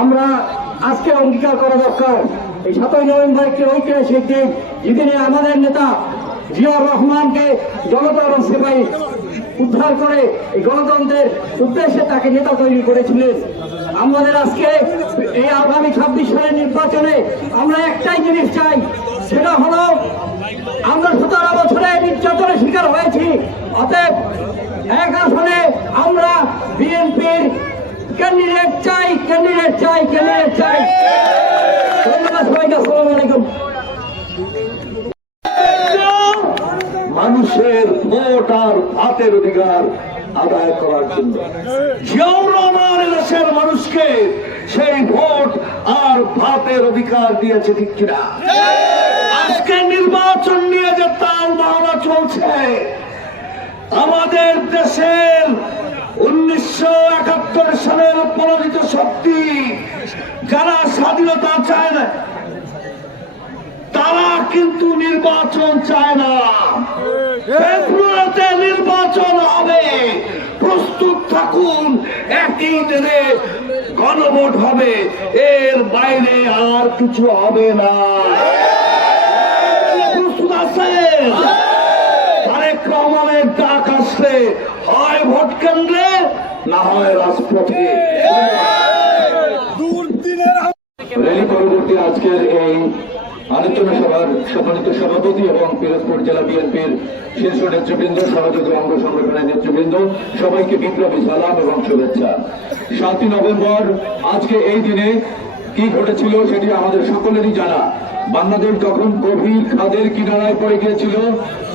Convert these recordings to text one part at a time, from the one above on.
আমরা আজকে অঙ্গীকার করা দরকার। এই সাতই নভেম্বর একটি ঐতিহাসিক দিন, যেদিনে আমাদের নেতা জিয়াউর রহমানকে জনতার সেবাই উদ্ধার করে এই গণতন্ত্রের উদ্দেশ্যে তাকে নেতা তৈরি করেছিলেন। আমাদের আজকে এই আগামী ছাব্বিশ সালের নির্বাচনে আমরা একটাই জিনিস চাই, সেটা হলো আমরা সতেরো বছরে নির্যাতনের শিকার হয়েছি, অতএব এক আসনে আমরা বিএনপির ক্যান্ডিডেট চাই ক্যান্ডিডেট চাই ক্যান্ডিডেট চাই। ধন্যবাদ সবাইকে, আসসালামু আলাইকুম। মানুষের ভোট আর ভাতের অধিকার আদায় করার জন্য। দেশের মানুষকে সেই ভোট আর ভাতের অধিকার দিয়েছে ঠিক কিনা? আজকে নির্বাচন নিয়ে যে তাল বাহানা চলছে, আমাদের দেশের পরাজিত শক্তি যারা স্বাধীনতা চায় না, তারা কিন্তু নির্বাচন চায় না। ফেব্রুয়ারিতে নির্বাচন হবে, প্রস্তুত থাকুন, একই দিনে গণভোট হবে, এর বাইরে আর কিছু হবে না। প্রস্তুত আছেন? তারেক রহমানের ডাক আসলে না হয় রাজপথে রেলি পরবর্তী আজকের এই আলোচনা সভার সম্মানিত সভাপতি এবং পিরোজপুর জেলা বিএনপির শীর্ষ নেতৃবৃন্দ, সহযোগী অঙ্গ সংগঠনের নেতৃবৃন্দ, সবাইকে বিপ্লবী সালাম এবং শুভেচ্ছা। সাতই নভেম্বর, আজকে এই দিনে কি ঘটেছিল সেটি আমাদের সকলেরই জানা। বাংলাদেশ যখন গভীর খাদের কিনারায় পড়ে গিয়েছিল,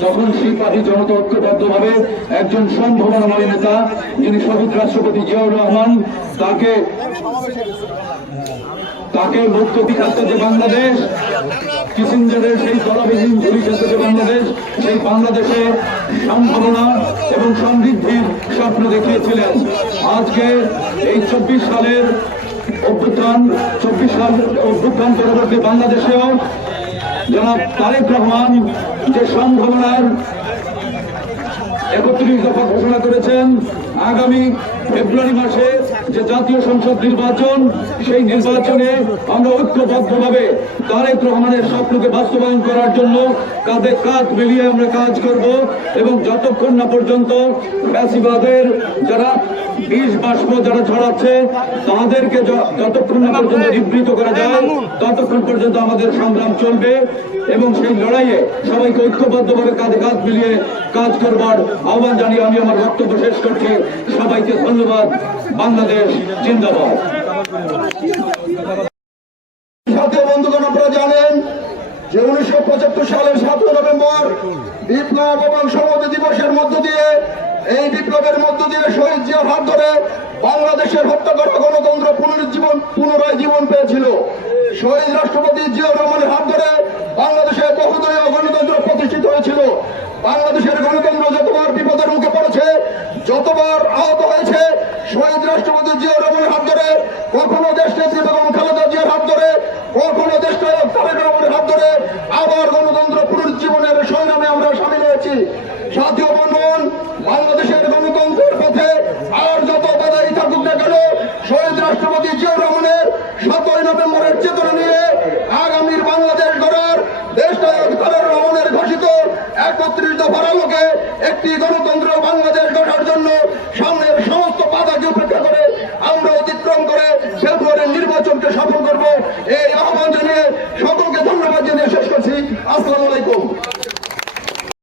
তখন সিপাহী জনতা ঐক্যবদ্ধভাবে একজন সম্ভাবনাময় নেতা, যিনি শহীদ রাষ্ট্রপতি জিয়াউর রহমান, তাকে তাকে মুক্ত বিখ্যাত যে বাংলাদেশ, কিসিঞ্জারের সেই দলবিহীন পরিচালিত যে বাংলাদেশ, সেই বাংলাদেশে সম্ভাবনা এবং সমৃদ্ধির স্বপ্ন দেখিয়েছিলেন। আজকে এই চব্বিশ সালের অভ্যুত্থান, চব্বিশ সাল অভ্যুত্থান পরবর্তী বাংলাদেশেও জনাব তারেক রহমান যে সম্ভাবনার একত্রিশ দফা ঘোষণা করেছেন, আগামী ফেব্রুয়ারি মাসে যে জাতীয় সংসদ নির্বাচন সেই নির্বাচনে আমরা ঐক্যবদ্ধভাবে তারেক রহমানের স্বপ্নকে বাস্তবায়ন করার জন্য কাঁধে কাঁধ মিলিয়ে আমরা কাজ করব এবং যতক্ষণ না পর্যন্ত ফ্যাসিবাদের যারা বিষ বাষ্প যারা ছড়াচ্ছে তাদেরকে যতক্ষণ না পর্যন্ত নিবৃত করা যায় ততক্ষণ পর্যন্ত আমাদের সংগ্রাম চলবে এবং সেই লড়াইয়ে সবাইকে ঐক্যবদ্ধভাবে কাঁধে কাঁধ মিলিয়ে কাজ করবার আহ্বান জানিয়ে আমি আমার বক্তব্য শেষ করছি। সবাইকে ধন্যবাদ। বাংলাদেশ গণতন্ত্র পুনরুজ্জীবন, পুনরায় জীবন পেয়েছিল। শহীদ রাষ্ট্রপতি জিয়াউর রহমানের হাত ধরে বাংলাদেশে বহুদলীয় গণতন্ত্র প্রতিষ্ঠিত হয়েছিল। বাংলাদেশের গণতন্ত্র যতবার বিপদের মুখে পড়েছে, যতবার আহত হয়েছে শহীদ রাষ্ট্রপতি জিয়া রহমানের হাত ধরে, কখনো দেশ নেত্রী বেগম খালেদা জিয়ার হাত ধরে, কখনো দেশ নায়ক তারেক রহমানের হাত ধরে, আবার গণতন্ত্র পুনর্জীবনের সংগ্রামে আমরা সামিল হয়েছি। সাথী বন্ধন বাংলাদেশের গণতন্ত্রের পথে আর যত বাধাই থাকুক না কেন, শহীদ রাষ্ট্রপতি জিয়া রহমানের সতেরোই নভেম্বরের চেতনা নিয়ে আগামীর বাংলাদেশ গড়ার দেশ নায়ক তারেক রহমানের ঘোষিত একত্রিশ দফার আলোকে একটি গণতন্ত্র